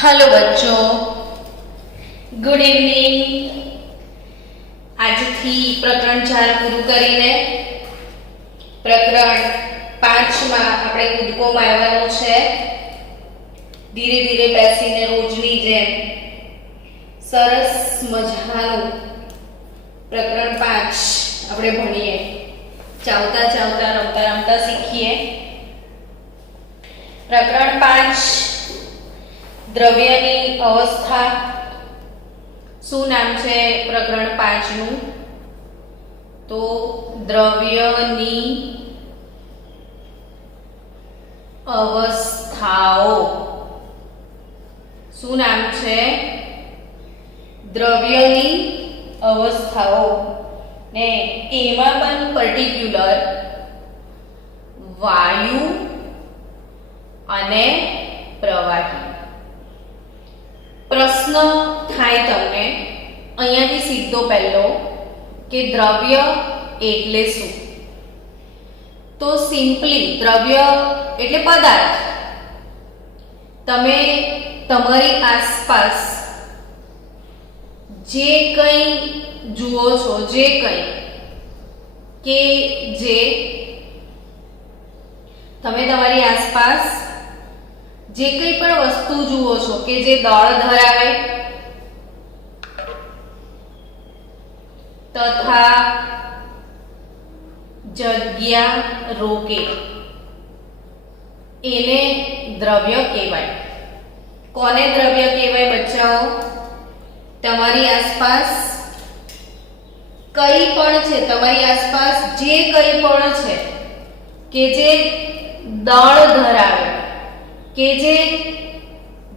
Hello बच्चों, good evening. आज थी प्रकरण 4 पूરું કરીને પ્રકરણ 5 માં આપણે કૂદકો મારવાનો છે। ધીરે ધીરે બેસીને રોજની જેમ સરસ મજાનું પ્રકરણ 5 આપણે ભણીએ। ચાવતા ચાવતા રમતા રમતા શીખીએ। પ્રકરણ 5 દ્રવ્યની અવસ્થા। શું નામ છે પ્રકરણ 5 નું? તો દ્રવ્યની અવસ્થાઓ। શું નામ છે? દ્રવ્યની અવસ્થાઓ। ને એમાં પણ પર્ટિક્યુલર વાયુ અને પ્રવાહી। પ્રશ્ન થાય તમને અહીંયાથી સીધો પહેલો કે દ્રવ્ય એટલે શું? તો સિમ્પલી દ્રવ્ય એટલે પદાર્થ। તમે તમારી આસપાસ જે કંઈ જુઓ છો, જે કંઈ કે જે તમે તમારી આસપાસ જે કંઈ પણ વસ્તુ જુઓ છો કે જે દળ ધરાવે તથા જગ્યા રોકે એને દ્રવ્ય કહેવાય। કોને દ્રવ્ય કહેવાય બચ્ચાઓ? તમારી આસપાસ કંઈ પણ છે, તમારી આસપાસ જે કંઈ પણ છે કે જે દળ ધરાવે કે જે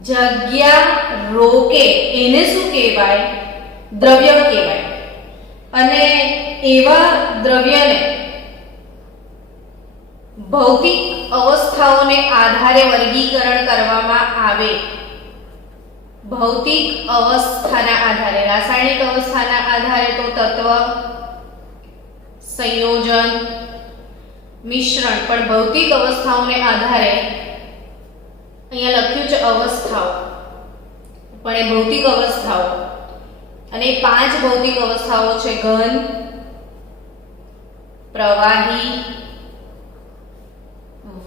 જગ્યા રોકે એને શું કહેવાય? દ્રવ્ય કહેવાય। અને એવા દ્રવ્યને ભૌતિક અવસ્થાઓને આધારે વર્ગીકરણ કરવામાં આવે। ભૌતિક અવસ્થાના આધારે, રાસાયણિક અવસ્થાના આધારે તો તત્વ, સંયોજન, મિશ્રણ, પણ ભૌતિક અવસ્થાઓને આધારે અહીંયા લખ્યું છે અવસ્થાઓ, પણ એ ભૌતિક અવસ્થાઓ। અને 5 ભૌતિક અવસ્થાઓ છે: ઘન, પ્રવાહી,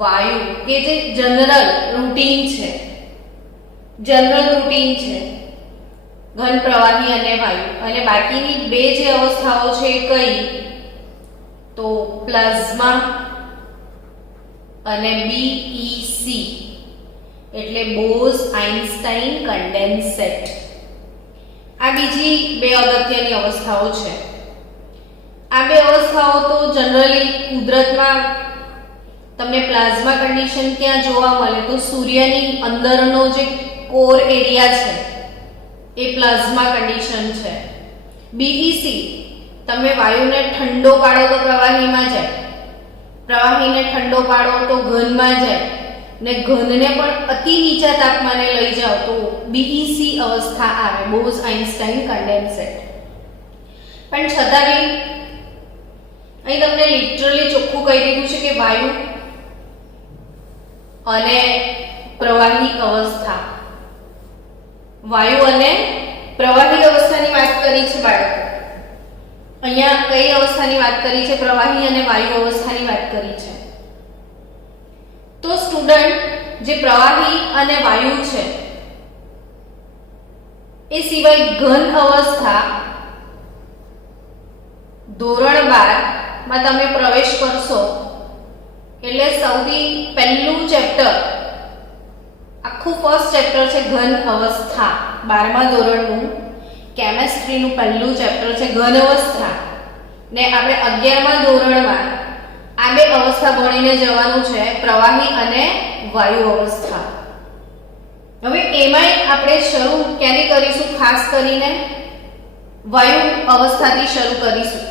વાયુ કે જે જનરલ રૂટીન છે, ઘન, પ્રવાહી અને વાયુ। અને બાકીની 2 જે અવસ્થાઓ છે એ કઈ? તો પ્લાઝ્મા અને BEC એટલે બોઝ-આઇન્સ્ટાઇન કન્ડેન્સેટ। આ બીજી 2 અગત્યની અવસ્થાઓ છે। આ 2 અવસ્થાઓ તો જનરલી કુદરતમાં તમને પ્લાઝ્મા કન્ડિશન ક્યાં જોવા મળે? તો સૂર્યની અંદરનો જે કોર એરિયા છે એ પ્લાઝ્મા કન્ડિશન છે। BEC તમે વાયુને ઠંડો પાડો તો પ્રવાહીમાં જાય, પ્રવાહીને ઠંડો પાડો તો ઘનમાં જાય, ને ઘનને પણ અતિ નીચા તાપમાને લઈ જાઓ તો BEC અવસ્થા આવે, બોઝ-આઇન્સ્ટાઇન કન્ડેન્સેટ। પણ છતાં બી અહીં તમને લિટરલી ચોખ્ખું કહી દીધું છે કે વાયુ અને પ્રવાહી અવસ્થા, વાયુ અને પ્રવાહી અવસ્થાની વાત કરી છે બાળકો। અહીંયા કઈ અવસ્થાની વાત કરી છે? પ્રવાહી અને વાયુ અવસ્થાની વાત કરી છે। તો સ્ટુડન્ટ, જે પ્રવાહી અને વાયુ છે એ સિવાય ઘન અવસ્થા ધોરણ 12 માં તમે પ્રવેશ કરશો એટલે સૌથી પહેલું ચેપ્ટર, આખું ફર્સ્ટ ચેપ્ટર છે ઘન અવસ્થા। 12મા ધોરણનું કેમેસ્ટ્રીનું પહેલું ચેપ્ટર છે ઘન અવસ્થા, ને આપણે 11મા ધોરણમાં આ 2 અવસ્થા ભણીને જવાનું છે, પ્રવાહી અને વાયુ અવસ્થા। હવે એમાંય આપણે શરૂ ક્યાંથી કરીશું? ખાસ કરીને વાયુ અવસ્થાથી શરૂ કરીશું।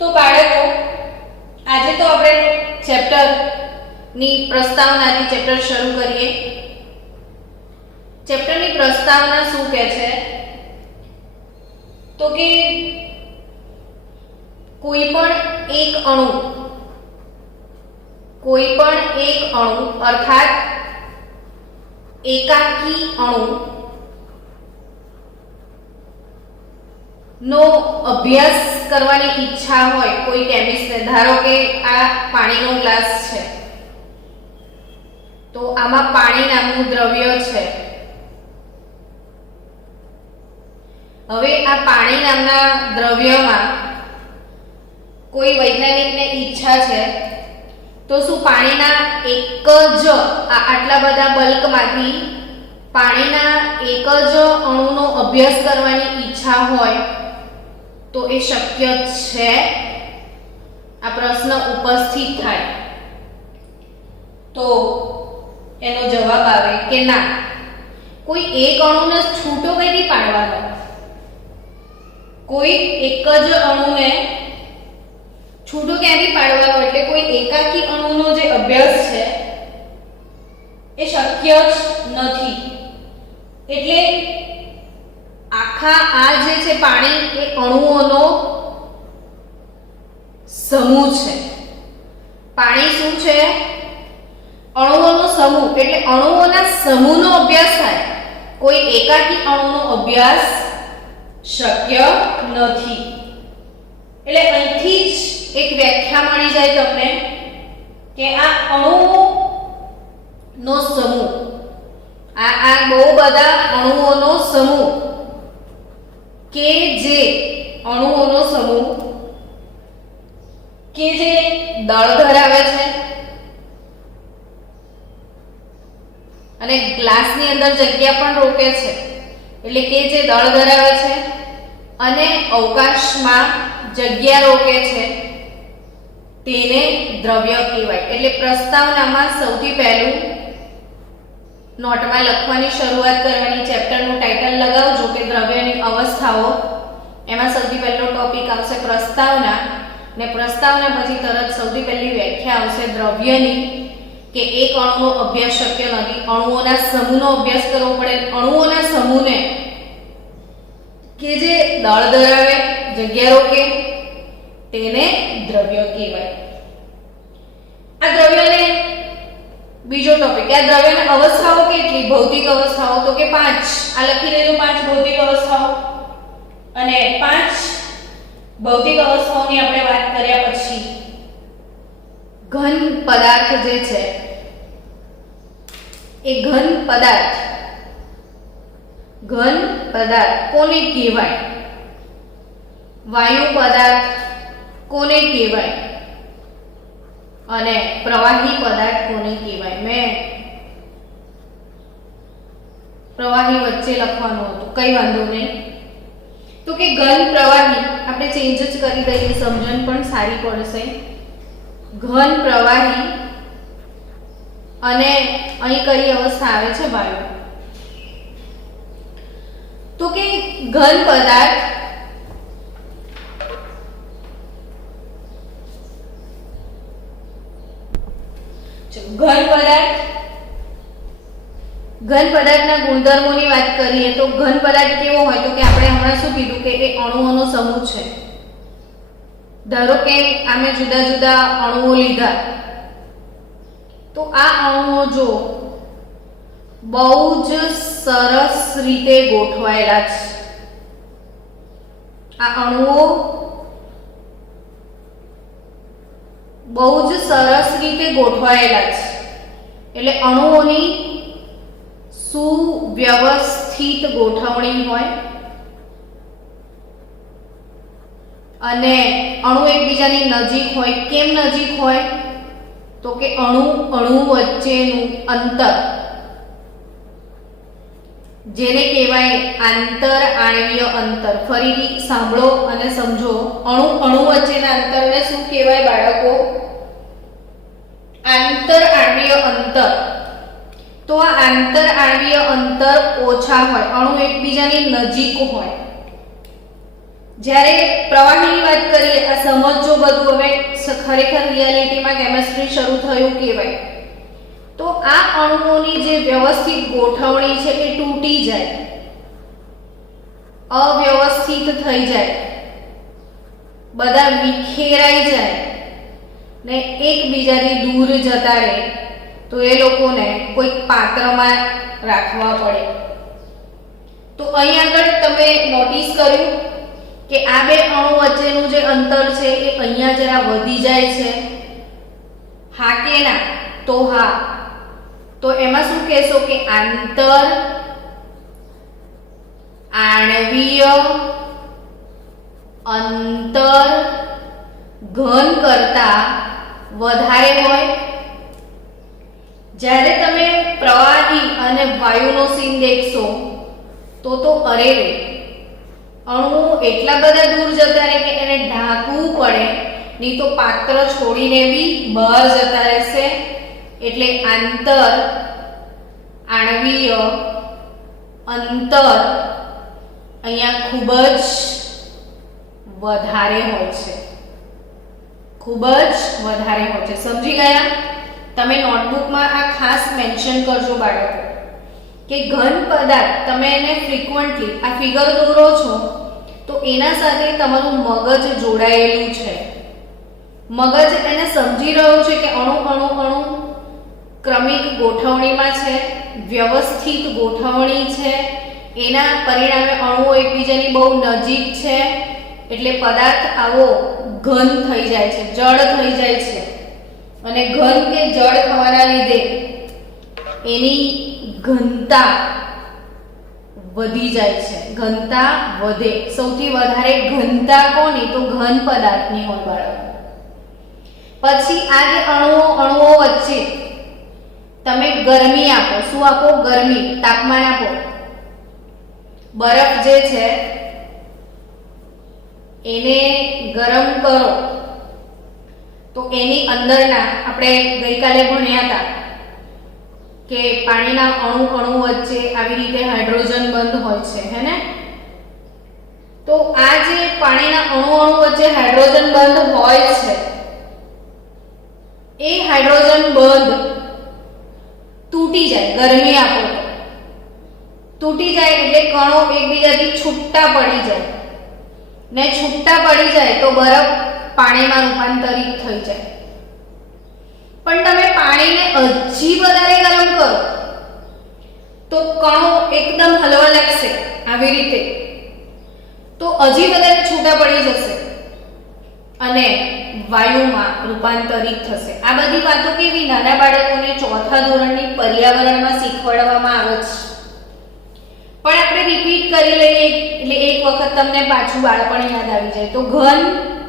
તો બાળકો, આજે તો આપણે ચેપ્ટરની પ્રસ્તાવનાથી ચેપ્ટર શરૂ કરીએ। ચેપ્ટરની પ્રસ્તાવના શું કહે છે? તો કે કોઈ પણ એક અણુ कोईपण एक अणु अर्थात એકાકી અણુ નો અભ્યાસ કરવાની ઈચ્છા હોય કોઈ કેમિસ્ટને, ધારો કે આ પાણીનો ગ્લાસ છે, તો આમાં પાણી નામનું દ્રવ્ય છે. હવે આ પાણી નામના દ્રવ્યમાં કોઈ વૈજ્ઞાનિકને ઈચ્છા છે તો શું પાણીના એક જ આટલા બધા બલ્કમાંથી પાણીના એક જ અણુનો અભ્યાસ કરવાની ઈચ્છા હોય તો એ શક્ય છે? આ પ્રશ્ન ઉપસ્થિત થાય તો એનો જવાબ આવે કે ના. કોઈ એક અણુને છૂટો કઈથી પાડવાનો? કોઈ એક જ અણુને છૂટો ક્યાંથી પાડવાનો? એટલે કોઈ એકાકી અણુનો જે અભ્યાસ છે એ શક્ય જ નથી. એટલે આખા આ જે છે પાણી એ અણુઓનો સમૂહ છે. પાણી શું છે? અણુઓનો સમૂહ. એટલે અણુઓના સમૂહનો અભ્યાસ થાય, કોઈ એકાકી અણુનો અભ્યાસ શક્ય નથી. એટલે અહીંથી જ એક વ્યાખ્યા મળી જાય તમને કે આ અણુઓનો સમૂહ, આ બહુ બધા અણુઓનો સમૂહ કે જે અણુઓનો સમૂહ કે જે દળ ધરાવે છે અને ગ્લાસની અંદર જગ્યા પણ રોકે છે. એટલે કે જે દળ ધરાવે છે અને અવકાશમાં જગ્યા રોકે છે તેને દ્રવ્ય કહેવાય. એટલે પ્રસ્તાવનામાં સૌથી પહેલું નોટમાં લખવાની શરૂઆત કરવાની, ચેપ્ટરનું ટાઇટલ લગાવજો કે દ્રવ્યની અવસ્થાઓ. એમાં સૌથી પહેલો ટોપિક આવશે પ્રસ્તાવના, ને પ્રસ્તાવના પછી તરત સૌથી પહેલી વ્યાખ્યા આવશે દ્રવ્યની કે એક અણુનો અભ્યાસ શક્ય નથી, અણુઓના સમૂહનો અભ્યાસ કરવો પડે. અણુઓના સમૂહને કે જે દળ ધરાવે, જગ્યા રોકે તેને દ્રવ્ય કહેવાય. આ દ્રવ્યને બીજો ટોપિક, આ દ્રવ્યની અવસ્થાઓ કેટલી? ભૌતિક અવસ્થાઓ તો કે 5. આ લખી લેજો 5 ભૌતિક અવસ્થાઓ. અને 5 ભૌતિક અવસ્થાઓની આપણે વાત કર્યા પછી ઘન પદાર્થ જે છે એ ઘન પદાર્થ કોને કહેવાય? વાયુ પદાર્થ કોને કહેવાય? અને પ્રવાહી પદાર્થ કોને કહેવાય? મેં પ્રવાહી વચ્ચે લખવાનું હતું, કઈ વાંધો નહીં. તો કે ઘન પ્રવાહી આપણે ચેન્જ જ કરી દઈએ, સમજણ પણ સારી પડશે. ઘન પ્રવાહી અને અહીં કઈ અવસ્થા આવે છે? વાયુ. તો કે ઘન પદાર્થ ઘન પદાર્થના ગુણધર્મોની વાત કરીએ તો ઘન પદાર્થ કેવો હોય? તો કે આપણે હમણાં શું કીધું કે એ અણુઓનો સમૂહ છે. ધારો કે આમે જુદા જુદા અણુઓ લીધા, તો આ અણુઓ જો બહુ જ સરસ રીતે ગોઠવાયેલા છે, આ અણુઓ બહુ જ સરસ રીતે ગોઠવાયેલા છે. એટલે અણુઓની સુવ્યવસ્થિત ગોઠવણી હોય અને અણુ એકબીજાની નજીક હોય. કેમ નજીક હોય? તો કે અણુ વચ્ચેનું અંતર, જેને કહેવાય આંતર આણ્વીય અંતર. ફરીથી સાંભળો અને સમજો. અણુ વચ્ચેના અંતરને શું કહેવાય બાળકો? આંતર આણ્વીય અંતર. તો આ આંતર આણ્વીય અંતર ઓછા હોય, અણુ એકબીજાની નજીક હોય. જ્યારે પ્રવાહીની વાત કરીએ, આ સમજો બધું, હવે ખરેખર રિયાલિટીમાં કેમિસ્ટ્રી શરૂ થયું કહેવાય. તો આ અણુઓની જે વ્યવસ્થિત ગોઠવણી છે એ તૂટી જાય, અવ્યવસ્થિત થઈ જાય, બધા વિખેરાઈ જાય ને એકબીજાથી દૂર જતા રહે. તો તો એ લોકોને કોઈક પાત્રમાં રાખવા પડે. તો અહીં આગળ તમે નોટિસ કર્યું કે આ બે અણુ વચ્ચેનું જે અંતર છે એ અહીંયા જરા વધી જાય છે. હા કે ના? તો હા. તો એમાં શું કહેશો કે આંતર આણ્વીય અંતર ઘન કરતા વધારે હોય. જ્યારે તમે પ્રવાહી અને વાયુનો સીન દેખશો તો અરે અણુ એટલા બધા દૂર જતા રહે કે એને ઢાંકવું પડે, નહીં તો પાત્ર છોડીને બી બહાર જતા રહેશે. એટલે આંતર આણ્વીય અંતર અહીંયા ખૂબ જ વધારે હોય છે. ખૂબ જ વધારે હોય છે. સમજી ગયા? તમે નોટબુકમાં આ ખાસ મેન્શન કરજો બાળકો કે ઘન પદાર્થ તમે એને ફ્રીક્વન્ટલી આ ફિગર દોરો છો તો એના સાથે તમારું મગજ જોડાયેલું છે. મગજ એને સમજી રહ્યું છે કે અણુ અણુ અણુ ક્રમિક ગોઠવણીમાં છે, વ્યવસ્થિત ગોઠવણી છે, એના પરિણામે અણુઓ એકબીજાની બહુ નજીક છે. એટલે પદાર્થ આવો ઘન થઈ જાય છે, જડ થઈ જાય છે. અને ઘન કે જડ થવાના લીધે એની ઘનતા વધી જાય છે, ઘનતા વધે. સૌથી વધારે ઘનતા કોની? તો ઘન પદાર્થની હોય બાળકો. પછી આ જે અણુઓ વચ્ચે તમે ગરમી આપો. શું આપો? ગરમી, તાપમાન આપો. બરફ જે છે એને ગરમ કરો તો એની અંદરના આપણે ગઈકાલે ભણ્યા હતા કે પાણીના અણુ વચ્ચે આવી રીતે હાઇડ્રોજન બંધ હોય છે, હે ને? તો આ જે પાણીના અણુ વચ્ચે હાઇડ્રોજન બંધ હોય છે એ હાઇડ્રોજન બંધ તૂટી જાય, ગરમી આપો તો તૂટી જાય. એટલે કણો એકબીજાથી છૂટા પડી જાય ને છૂટા પડી જાય તો બરફ પાણીમાં રૂપાંતરિત થઈ જાય. પણ તમે પાણીને હજી વધારે ગરમ કરો તો કણો એકદમ હલવા લાગશે આવી રીતે, તો હજી વધારે છૂટા પડી જશે અને વાયુમાં રૂપાંતરિત થશે. આ બધી વાતો કેવી નાના બાળકોને ચોથા ધોરણની પર્યાવરણમાં શીખવાડવામાં આવે છે. પણ આપણે રિપીટ કરી લઈએ એટલે એક વખત તમને પાછું બાળપણ યાદ આવી જાય. તો ઘન,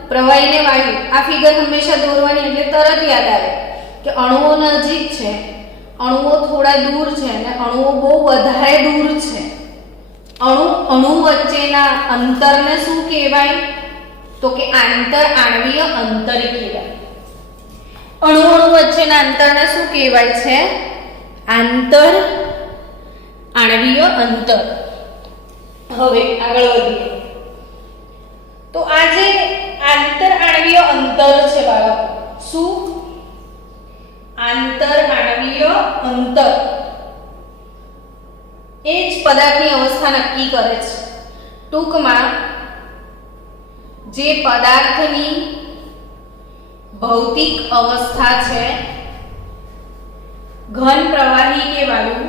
પ્રવાહી ને વાયુ, આ ફિગર હંમેશા દોરવાની એટલે તરત યાદ આવે કે અણુઓ નજીક છે, અણુઓ થોડા દૂર છે અને અણુઓ બહુ વધારે દૂર છે. અણુ વચ્ચેના અંતરને શું કહેવાય? તો કે આંતર આણ્વીય અંતર કહેવાય. અણુ વચ્ચેના અંતરને શું કહેવાય છે? આંતર આણ્વીય અંતર. હવે આગળ વધીએ. તો આ જે આંતર આણ્વીય અંતર છે બાળકો, શું? આંતર આણ્વીય અંતર એ જ પદાર્થની અવસ્થા નક્કી કરે છે. ટૂંકમાં જે પદાર્થની ભૌતિક અવસ્થા છે, ઘન, પ્રવાહી કે વાયુ,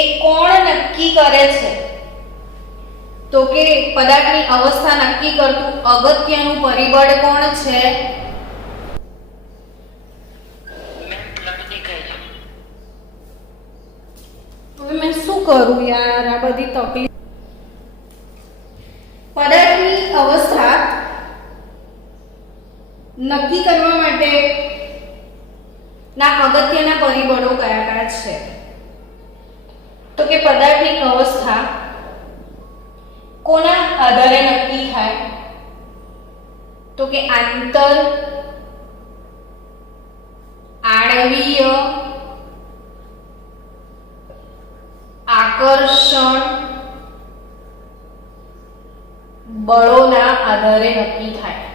એ કોણ નક્કી કરે છે? તો કે પદાર્થની અવસ્થા નક્કી કરતું અગત્યનું પરિબળ કોણ છે? હવે મેં શું કરું યાર, આ બધી તકલીફ. પદાર્થની અવસ્થા નક્કી કરવા માટે ના અગત્યના પરિબળો કયા કયા છે? તો કે પદાર્થની અવસ્થા કોના આધારે નક્કી થાય? તો કે આંતર આણ્વીય આકર્ષણ બળોના આધારે નક્કી થાય.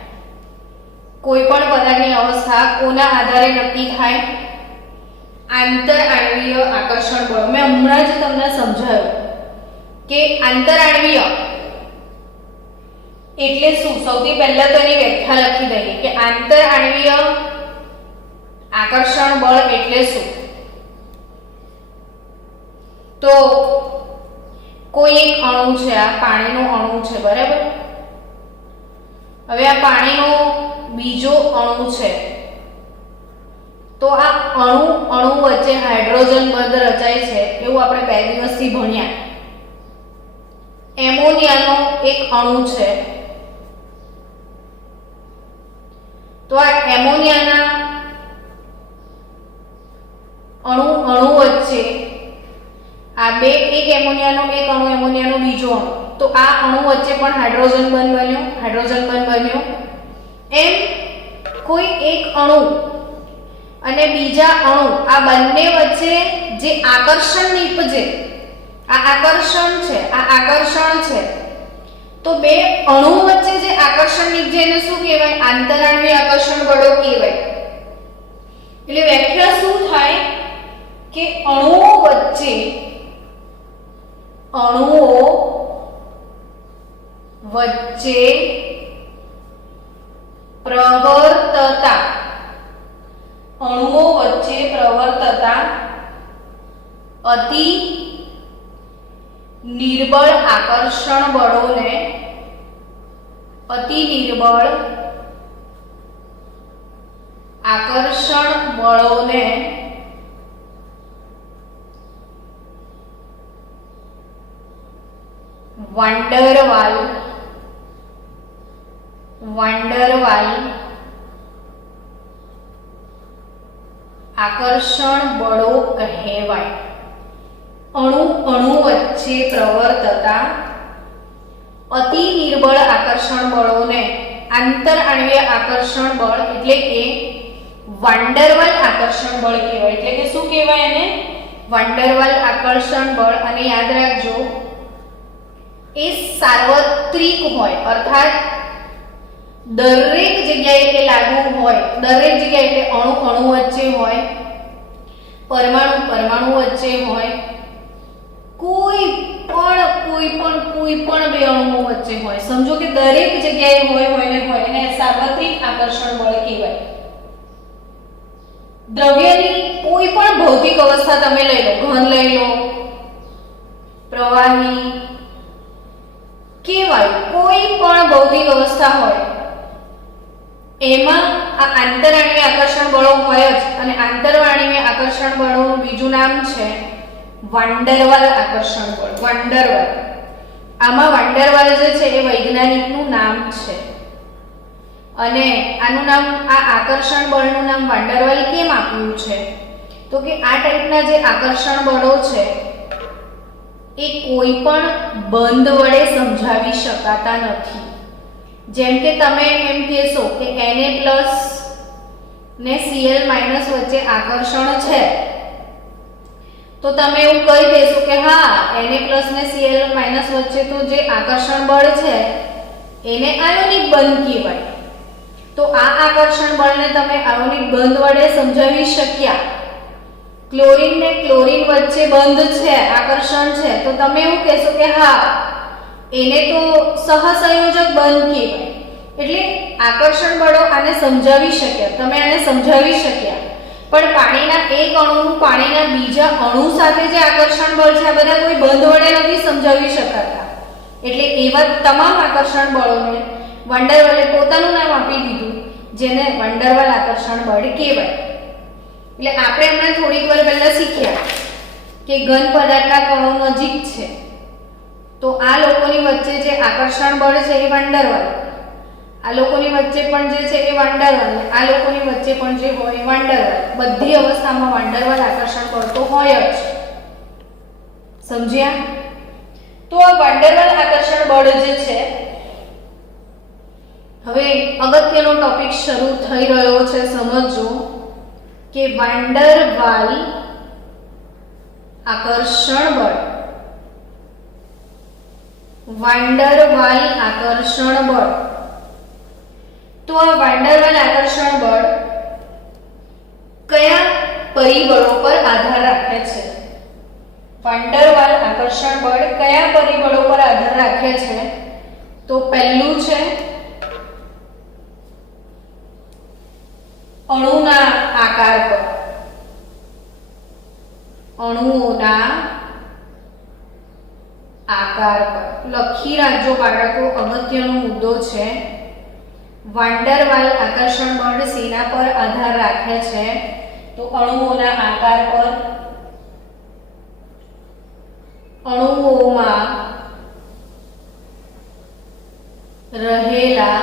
કોઈ પણ પદાર્થની અવસ્થા કોના આધારે નક્કી થાય? આંતર આણ્વીય આકર્ષણ બળ. મેં હમણાં જ તમને સમજાવ્યું કે આંતર આણ્વીય એટલે શું? સૌથી પહેલા તો એની વ્યાખ્યા લખી દઈએ કે આંતર આણ્વીય આકર્ષણ બળ એટલે શું? તો કોઈ એક અણુ છે, આ પાણીનો અણુ છે, બરાબર? હવે આ પાણીનો બીજો અણુ છે, તો આ અણુ વચ્ચે હાઇડ્રોજન બંધ રચાય છે એવું આપણે 2 દિવસથી ભણ્યા. એમોનિયાનો એક અણુ છે, તો આ એમોનિયાના અણુ વચ્ચે આ બે, એક એમોનિયાનો એક અણુ, એમોનિયાનો બીજો અણુ, તો આ અણુ વચ્ચે પણ હાઇડ્રોજન બંધ બન્યો. એમ કોઈ એક અણુ અને બીજા અણુ, આ બંને વચ્ચે જે આકર્ષણ નીપજે, આ આકર્ષણ છે, તો બે અણુ વચ્ચે જે આકર્ષણ નીપજે એને શું કહેવાય? આંતરાણ્વીય આકર્ષણ બળો કહેવાય. એટલે વ્યાખ્યા શું થાય કે અણુઓ વચ્ચે પ્રવર્તતા અતિ નિર્બળ આકર્ષણ બળોને વાંડરવાલ આકર્ષણ બળો કહેવાય. અણુ વચ્ચે પ્રવર્તતા અતિ નિર્બળ આકર્ષણ બળોને આંતરઆણ્વીય આકર્ષણ બળ એટલે કે વાંડરવાલ આકર્ષણ બળ કહેવાય. એટલે કે શું કહેવાય એને? વાંડરવાલ આકર્ષણ બળ. અને યાદ રાખજો, એ સાર્વત્રિક હોય, અર્થાત દરેક જગ્યાએ એ લાગુ હોય. દરેક જગ્યાએ એટલે અણુ વચ્ચે હોય, પરમાણુ વચ્ચે હોય, કોઈ પણ બે અણુઓ વચ્ચે હોય. સમજો કે દરેક જગ્યાએ હોય એને સાર્વત્રિક આકર્ષણ બળ કહેવાય. દ્રવ્યની કોઈ પણ ભૌતિક અવસ્થા તમે લઈ લો, ઘન લઈ લો, પ્રવાહી કેવાય, કોઈ પણ ભૌતિક અવસ્થા હોય એમાં આ આંતરાણ્વીય આકર્ષણ બળો હોય જ. અને આંતરવાણ્વીય આકર્ષણ બળોનું બીજું નામ છે વાંડરવાલ આકર્ષણ બળ. આમાં વાંડરવાલ જે છે એ વૈજ્ઞાનિકનું નામ છે. અને આનું નામ, આ આકર્ષણ બળનું નામ વાંડરવાલ કેમ આપ્યું છે? તો કે આ ટાઈપના જે આકર્ષણ બળો છે એ કોઈ પણ બંધ વડે સમજાવી શકાતા નથી. જેમ કે તમે એમ કહેશો કે Na+ ને Cl- વચ્ચે આકર્ષણ છે, તો તમે એવું કહી દેશો કે હા, Na+ ને Cl- વચ્ચે તો જે આકર્ષણ બળ છે એને આયોનિક બંધ કહેવાય. તો આ આકર્ષણ બળને તમે આયોનિક બંધ વડે સમજાવી શક્યા. ક્લોરીન ને ક્લોરીન વચ્ચે બંધ છે, આકર્ષણ છે, તો તમે એવું કહેશો કે હા, એને તો સહસંયોજક બંધ કહેવાય. એટલે આકર્ષણ બળો આને સમજાવી શક્યા, તમે આને સમજાવી શક્યા. પણ પાણીના એક અણુનું પાણીના બીજા અણુ સાથે જે આકર્ષણ બળ છે, આ બધા કોઈ બંધ વડે નથી સમજાવી શકાતા. એટલે એવા તમામ આકર્ષણ બળોને વાંડરવાલે પોતાનું નામ આપી દીધું, જેને વાંડરવાલ આકર્ષણ બળ કહેવાય. એટલે આપણે હમણાં થોડીક વાર પહેલા શીખ્યા કે ઘન પદાર્થના કણો નજીક છે, તો આ લોકોની વચ્ચે જે આકર્ષણ બળ છે એ વાંડરવાલ, આ લોકોની વચ્ચે પણ જે છે એ વાંડરવાલ, આ લોકોની વચ્ચે પણ જે હોય એ વાંડરવાલ. બધી અવસ્થામાં વાંડરવાલ આકર્ષણ બળ તો હોય જ. સમજ્યા? તો આ વાંડરવાલ આકર્ષણ બળ જે છે, હવે અગત્યનો ટોપિક શરૂ થઈ રહ્યો છે. સમજો કે વાંડરવાલ આકર્ષણ બળ, વાંડરવાલ આકર્ષણ બળ. તો આ વાંડરવાલ આકર્ષણ બળ કયા પરિબળો પર આધાર રાખે છે? વાંડરવાલ આકર્ષણ બળ કયા પરિબળો પર આધાર રાખે છે? તો પહેલું છે અણુના આકાર પર, અણુઓના આકાર પર લખી રાખજો બાળકો, અગત્યનો મુદ્દો છે. વાન ડર વાલ આકર્ષણ બળ શેના પર આધાર રાખે છે? તો અણુઓના આકાર પર. અણુઓમાં રહેલા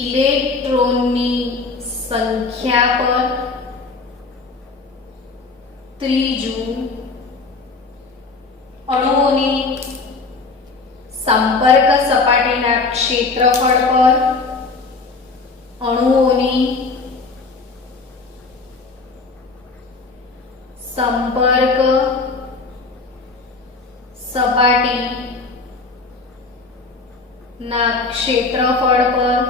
ઇલેક્ટ્રોનની સંખ્યા પર. ત્રીજું, અણુઓની સંપર્ક સપાટીના ક્ષેત્રફળ પર. અણુઓની સંપર્ક સપાટીના ક્ષેત્રફળ પર.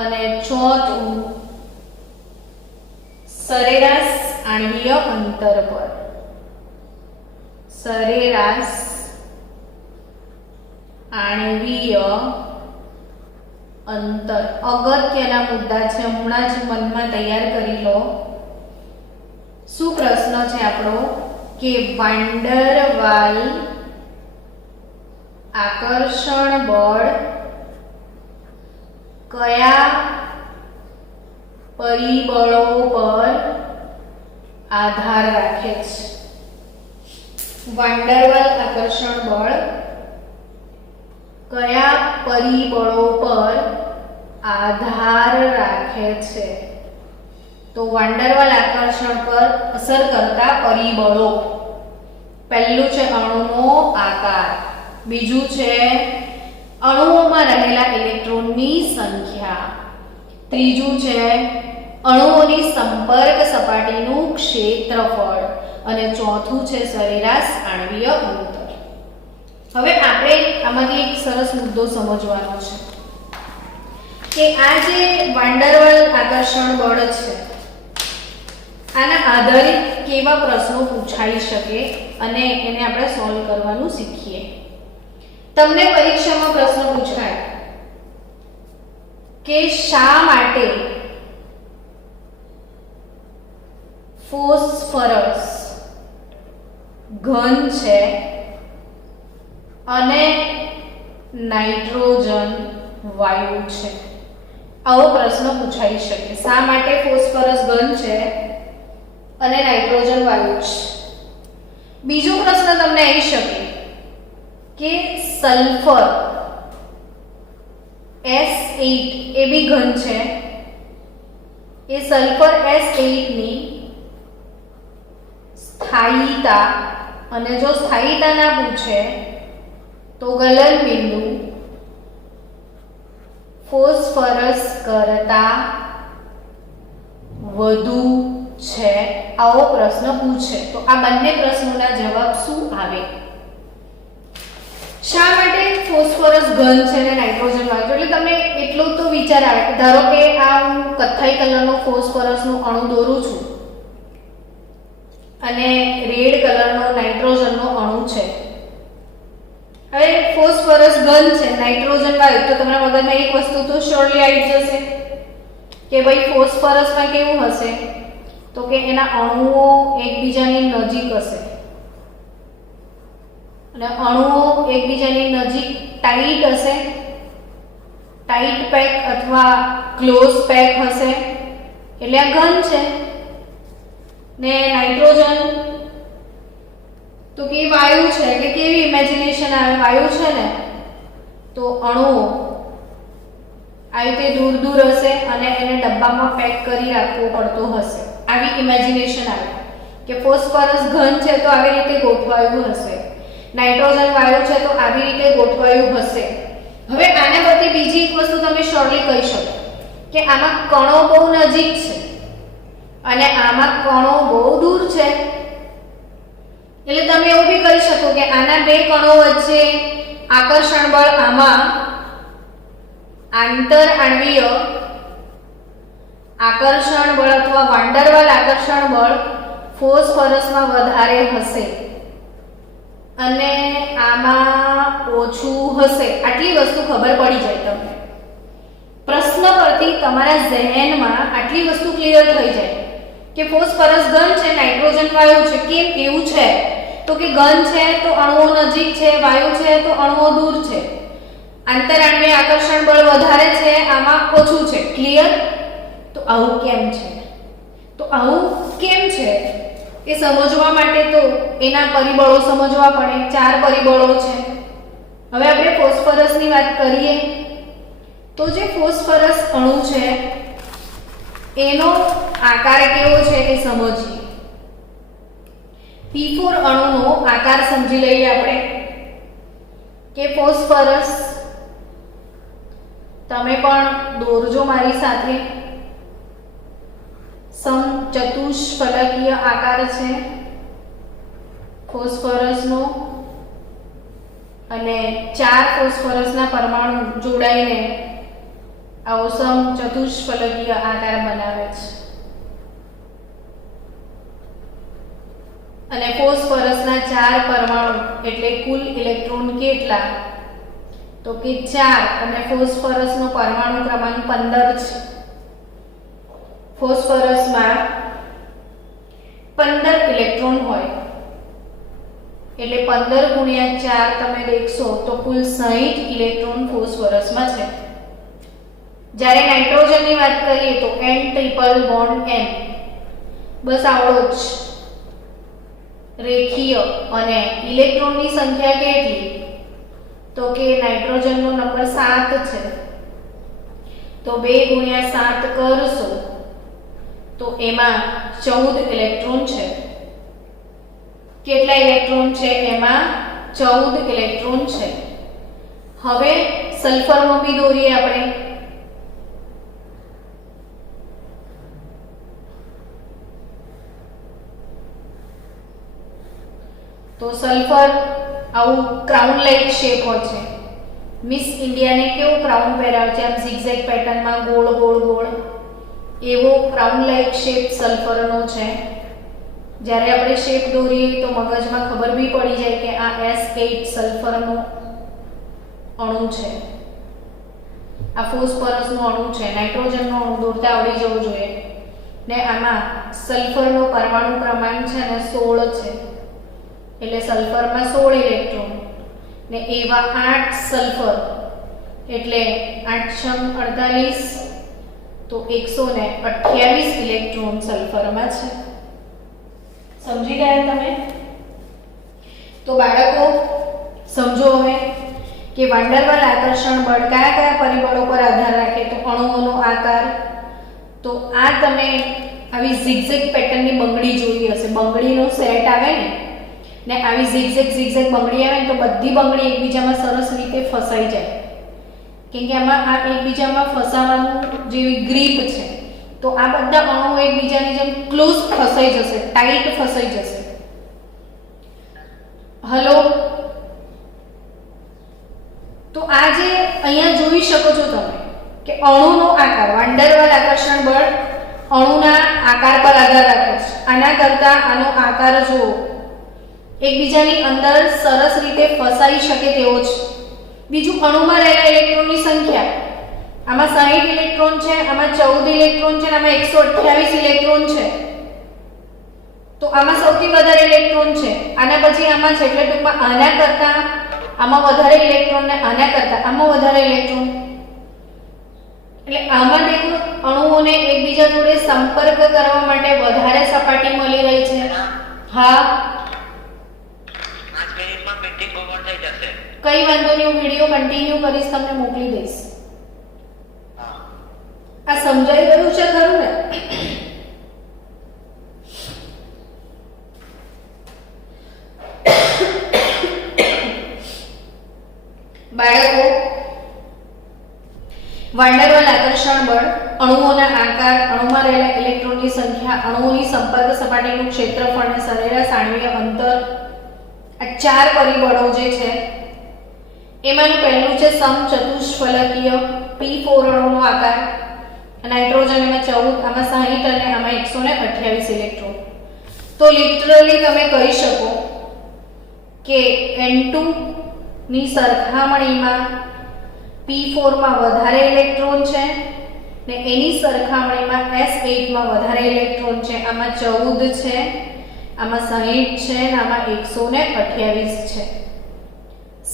અને ચોથું, સરેરાશ આણ્વીય અંતર પર. સરેરાશ આણ્વીય અંતર અગત્યના મુદ્દા છે, હમણાં જ મનમાં તૈયાર કરી લો. શું પ્રશ્ન છે આપણો? કે વાન ડર વાલ આકર્ષણ બળ કયા પરિબળો પર આધાર રાખે છે? વાન ડર વાલ આકર્ષણ બળ કયા પરિબળો પર આધાર રાખે છે? તો વાન ડર વાલ આકર્ષણ પર અસર કરતા પરિબળો, પહેલું છે અણુનો આકાર, બીજું છે અણુઓમાં રહેલા ઇલેક્ટ્રોનની સંખ્યા, ત્રીજું છે અણુઓની સંપર્ક સપાટીનું ક્ષેત્રફળ અને ચોથું છે સરેરાશ આણ્વીય અંતર. હવે આપણે આમાંથી એક સરસ મુદ્દો સમજવાનો છે કે આ જે વાન ડર વાલ આકર્ષણ બળ છે, આના આધારિત કેવા પ્રશ્નો પૂછાઈ શકે અને એને આપણે સોલ્વ કરવાનું શીખીએ. તમને પરીક્ષામાં પ્રશ્ન પૂછાય કે શા માટે ફોસ્ફરસ ઘન છે અને નાઇટ્રોજન વાયુ છે? આવો પ્રશ્ન પૂછાઈ શકે. શા માટે ફોસ્ફરસ ઘન છે અને નાઇટ્રોજન વાયુ છે? બીજો પ્રશ્ન તમને આવી શકે કે સલ્ફર S8 એ બી ઘન છે, એ સલ્ફર S8 ની સ્થાયીતા, અને જો સ્થાયીતા ના પૂછે તો ગલન બિંદુ ફોસ્ફરસ કરતા વધુ છે. આવો પ્રશ્ન પૂછે તો આ બંને પ્રશ્નોના જવાબ શું આવે? શા માટે ફોસ્ફરસ ઘન છે અને નાઇટ્રોજન વાયુ? એટલે તમને એટલું તો વિચાર આવે કે ધારો કે આ હું કથ્થાઈ કલરનો ફોસ્ફરસનું અણુ દોરું છું અને રેડ કલરનો નાઇટ્રોજનનો અણુ છે. હવે ફોસ્ફરસ ઘન છે, નાઇટ્રોજન વાયુ, તો તમારા મગજમાં એક વસ્તુ તો શ્યોરલી આવી જશે કે ભાઈ ફોસ્ફરસમાં કેવું હશે? તો કે એના અણુઓ એકબીજાની નજીક હશે અને અણુઓ એકબીજાની નજીક ટાઈટ હશે, ટાઈટ પેક અથવા ક્લોઝ પેક હશે, એટલે આ ઘન છે. ને નાઇટ્રોજન તો કે વાયુ છે, એટલે કેવી ઇમેજિનેશન આવે? વાયુ છે ને તો અણુઓ આવી રીતે દૂર દૂર હશે અને એને ડબ્બામાં પેક કરી રાખવો પડતો હશે. આવી ઇમેજિનેશન આવે કે ફોસ્ફરસ ઘન છે તો આવી રીતે ગોઠવાયું હશે, નાઇટ્રોજન વાયુ છે તો આવી રીતે ગોઠવાયું હશે. હવે આને બધી બીજી એક વસ્તુ તમે શ્યોરલી કહી શકો કે આમાં કણો બહુ નજીક છે અને આમાં કણો બહુ દૂર છે. એટલે તમે એવું બી કહી શકો કે આના બે કણો વચ્ચે આકર્ષણ બળ આમાં આંતર આણ્વીય આકર્ષણ બળ અથવા વાન ડર વાલ આકર્ષણ બળ ફોસ્ફરસમાં વધારે હશે અને આમાં ઓછું હશે. આટલી વસ્તુ ખબર પડી જાય તમને. પ્રશ્ન પરથી તમારા જહેનમાં આટલી વસ્તુ ક્લિયર થઈ જાય કે ફોસ્ફરસ ઘન છે, નાઇટ્રોજન વાયુ છે. કેમ એવું છે? તો કે ઘન છે તો અણુઓ નજીક છે, વાયુ છે તો અણુઓ દૂર છે, આંતરાણ્વીય આકર્ષણ બળ વધારે છે, આમાં ઓછું છે. ક્લિયર? તો આવું કેમ છે? તો આવું કેમ છે એ સમજવા માટે તો એના પરિબળો સમજવા પડે. 4 પરિબળો છે. હવે આપણે ફોસ્ફરસની વાત કરીએ તો જે ફોસ્ફરસ અણુ છે એનો આકાર કેવો છે એ સમજીએ. P4 અણુનો આકાર સમજી લઈએ આપણે કે ફોસ્ફરસ, તમે પણ દોરજો મારી સાથે, સમચતુષ્ફલકીય આકાર છે ફોસ્ફરસનો અને 4 ફોસ્ફરસના પરમાણુ જોડાઈને આવો સમચતુષ્ફલકીય આકાર બનાવે છે. અને ફોસ્ફરસના 4 પરમાણુ એટલે કુલ ઇલેક્ટ્રોન કેટલા? તો કે 4 અને ફોસ્ફરસનો પરમાણુ ક્રમાંક 15 છે. ફોસ્ફરસમાં 15 ઇલેક્ટ્રોન હોય એટલે 15 ગુણ્યા 4 તમે દેખશો તો કુલ 60 ઇલેક્ટ્રોન ફોસ્ફરસમાં છે. જ્યારે નાઇટ્રોજનની વાત કરીએ તો N ટ્રિપલ બોન્ડ N, બસ આવડો જ રેખીય. અને ઇલેક્ટ્રોનની સંખ્યા કેટલી? તો કે નાઇટ્રોજનનો નંબર 7 છે તો 2 ગુણ્યા 7 કરશો તો એમાં 14 ઇલેક્ટ્રોન છે. કેટલા ઇલેક્ટ્રોન છે? એમાં 14 ઇલેક્ટ્રોન છે. હવે સલ્ફરનો બી દોરીએ આપણે. તો સલ્ફર આવું ક્રાઉન લાઇક શેપ હોય છે. મિસ ઇન્ડિયાને કેવો ક્રાઉન પહેરાવે છે, આમ ઝિગઝેગ પેટર્નમાં ગોળ ગોળ ગોળ, એવો ક્રાઉન લાઇક શેપ સલ્ફરનો છે. જ્યારે આપણે શેપ દોરીએ તો મગજમાં ખબર બી પડી જાય કે આ S8 સલ્ફરનો અણુ છે, આ ફોસ્ફરસનો અણુ છે. નાઇટ્રોજનનો અણુ દોરતા આવડી જવું જોઈએ. ને આમાં સલ્ફરનો પરમાણુ ક્રમાંક છે ને 16 છે એટલે સલ્ફરમાં 16 ઇલેક્ટ્રોન ને એવા 8 સલ્ફર એટલે 8 × 48 તો 128 ઇલેક્ટ્રોન સલ્ફરમાં છે. સમજી ગયા તમે? તો બાળકો સમજો હવે કે વાન ડર વાલ આકર્ષણ બળ કયા કયા પરિબળો પર આધાર રાખે? તો અણુઓનો આકાર. તો આ તમે આવી ઝિગઝેગ પેટર્નની બંગડી જોઈ હશે. બંગડીનો સેટ આવે ને આવી ઝિગઝેગ બંગડી આવે ને તો બધી બંગડી એકબીજામાં સરસ રીતે ફસાઈ જાય. કેમ કે આમાં આ એકબીજામાં ફસાવાનું જેવી ગ્રીપ છે. તો આ બધા અણુઓ એકબીજાની જેમ ક્લોઝ ફસાઈ જશે, ટાઈટ ફસાઈ જશે. હલો, તો આ જે અહીંયા જોઈ શકો છો તમે કે અણુનો આકાર, વાન ડર વાલ આકર્ષણ બળ અણુના આકાર પર આધાર રાખે છે. આના કરતા આનો આકાર જુઓ, એકબીજાની અંદર સરસ રીતે ફસાઈ શકે તેવો છે. બીજું, અણુમાં રહેલા ઇલેક્ટ્રોનની સંખ્યા, આમાં 60 ઇલેક્ટ્રોન છે, આમાં 14 ઇલેક્ટ્રોન છે, આમાં 128 ઇલેક્ટ્રોન છે. તો આમાં સૌથી વધારે ઇલેક્ટ્રોન છે. આના પછી આમાં છે એટલે ટૂંકમાં આના કરતા આમાં વધારે ઇલેક્ટ્રોન ને આના કરતા આમાં વધારે ઇલેક્ટ્રોન. એટલે આમાં દેખો અણુઓને એકબીજા જોડે સંપર્ક કરવા માટે વધારે સપાટી મળી રહી છે. હા, 5 મિનિટમાં મીટિંગ ઓવર થઈ જશે. કઈ વાંધો નહીં, હું વિડિયો કન્ટિન્યુ કરીશ, તમને મોકલી દઈશ. આ સમજાઈ ગયું છે ખરું ને? બાળકો, વાન ડર વાલ આકર્ષણ બળ, અણુઓના આકાર, અણુમાં રહેલા ઇલેક્ટ્રોનની સંખ્યા, અણુઓની સંપર્ક સપાટીનું ક્ષેત્રફળ અને સરેરાશ આણ્વીય અંતર, આ 4 પરિબળો જે છે એમાંનું પહેલું છે સમચતુષ્ફલકીય. P4 અણુનો આકાર, નાઇટ્રોજન એમાં 14, આમાં 60 અને આમાં 128 ઇલેક્ટ્રોન. તો લિટરલી તમે કહી શકો કે N2 ની સરખામણીમાં P4 માં વધારે ઇલેક્ટ્રોન છે ને એની સરખામણીમાં S8 માં વધારે ઇલેક્ટ્રોન છે. આમાં 14 છે, આમાં 60 છે અને આમાં 128 છે.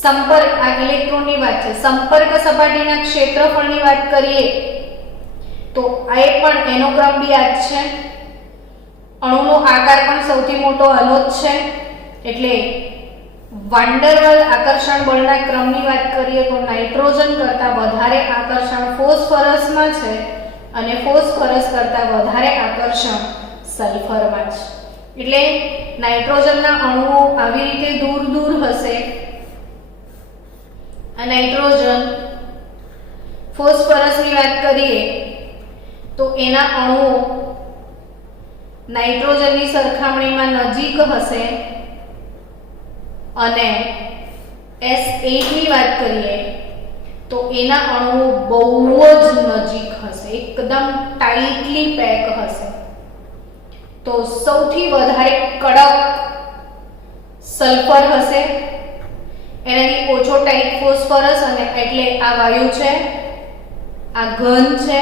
સંપર્ક, આ ઇલેક્ટ્રોનની વાત છે. સંપર્ક સપાટીના ક્ષેત્રફળની વાત કરીએ તો આ પણ એનો ક્રમ બી આ જ છે. અણુનો આકાર પણ સૌથી મોટો આનો જ છે. એટલે વાન ડર વાલ આકર્ષણ બળના ક્રમની વાત કરીએ તો નાઇટ્રોજન કરતાં વધારે આકર્ષણ ફોસ્ફરસમાં છે અને ફોસ્ફરસ કરતાં વધારે આકર્ષણ સલ્ફરમાં છે. એટલે નાઇટ્રોજનના અણુઓ આવી રીતે દૂર દૂર હશે. આ નાઇટ્રોજન, ફોસ્ફરસની વાત કરીએ તો એના અણુઓ નાઇટ્રોજનની સરખામણીમાં નજીક હશે અને S8 ની વાત કરીએ તો એના અણુઓ બહુ જ નજીક હશે, એકદમ ટાઈટલી પેક હશે. તો સૌથી વધારે કડક સલ્ફર હશે, એનાથી ઓછો ટાઈટ ફોસ્ફરસ, અને એટલે આ વાયુ છે, આ ઘન છે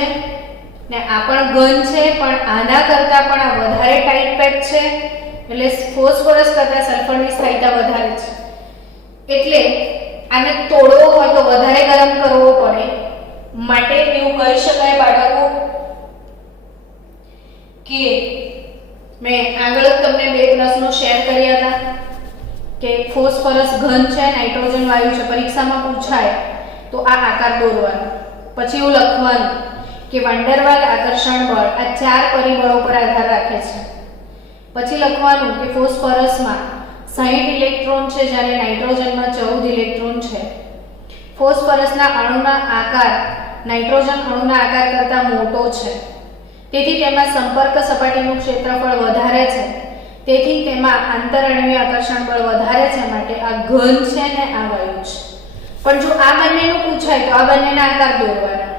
ને આ પણ ઘન છે, પણ આના કરતાં પણ આ વધારે ટાઈટ પેક છે. એટલે ફોસ્ફરસ કરતાં સલ્ફરની સ્થાયીતા વધારે છે. એટલે આને તોડવો હોય તો વધારે ગરમ કરવો પડે. માટે એવું કહી શકાય બાળકો કે મેં આગળ તમને બે પ્રશ્નો શેર કર્યા હતા કે ફોસ્ફરસ ઘન છે, નાઇટ્રોજન વાયુ છે. પરીક્ષામાં પૂછાય તો આ આકાર દોરવાનો, પછી એવું લખવાનું કે વાન ડર વાલ આકર્ષણ બળ આ 4 પરિબળો પર આધાર રાખે છે. પછી લખવાનું કે ફોસ્ફરસમાં 60 ઇલેક્ટ્રોન છે જ્યારે નાઇટ્રોજનમાં 14 ઇલેક્ટ્રોન છે. ફોસ્ફરસના અણુના આકાર નાઇટ્રોજન અણુના આકાર કરતાં મોટો છે, તેથી તેમાં સંપર્ક સપાટીનું ક્ષેત્રફળ વધારે છે, તેથી તેમાં આંતરઅણ્વીય આકર્ષણ બળ વધારે છે. માટે આ ઘન છે ને આ વાયુ છે. પણ જો આ બંનેનું પૂછાય તો આ બંનેના આકાર દોરવાના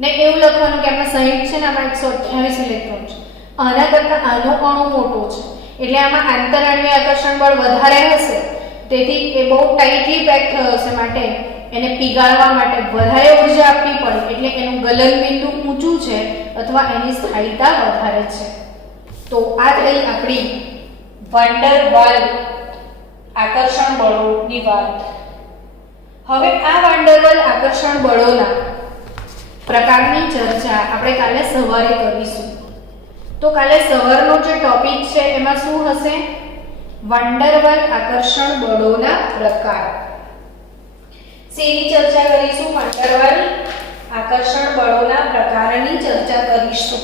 ને એવું લખવાનું કે આમાં 60 છે ને આમાં 128 ઇલેક્ટ્રોન છે. આના કરતાં આનો અણુ મોટો છે, એટલે આમાં આંતરઅણ્વીય આકર્ષણ બળ વધારે હશે, તેથી એ બહુ ટાઈટલી પેક થયો હશે. માટે એને પીગાળવા માટે વધારે ઊર્જા આપવી પડે, એટલે એનું ગલનબિંદુ ઊંચું છે અથવા એની સ્થાયીતા વધારે છે. તો આ થઈ આપણી વાન ડર વાલ આકર્ષણ બળોની વાત. હવે આ વાન ડર વાલ આકર્ષણ બળોના પ્રકારની ચર્ચા આપણે કાલે સવારે કરીશું. તો કાલે સવારનો જે ટોપિક છે એમાં શું હશે? વાન ડર વાલ આકર્ષણ બળોના પ્રકાર. શેની ચર્ચા કરીશું? વાન ડર વાલ આકર્ષણ બળોના પ્રકારની ચર્ચા કરીશું.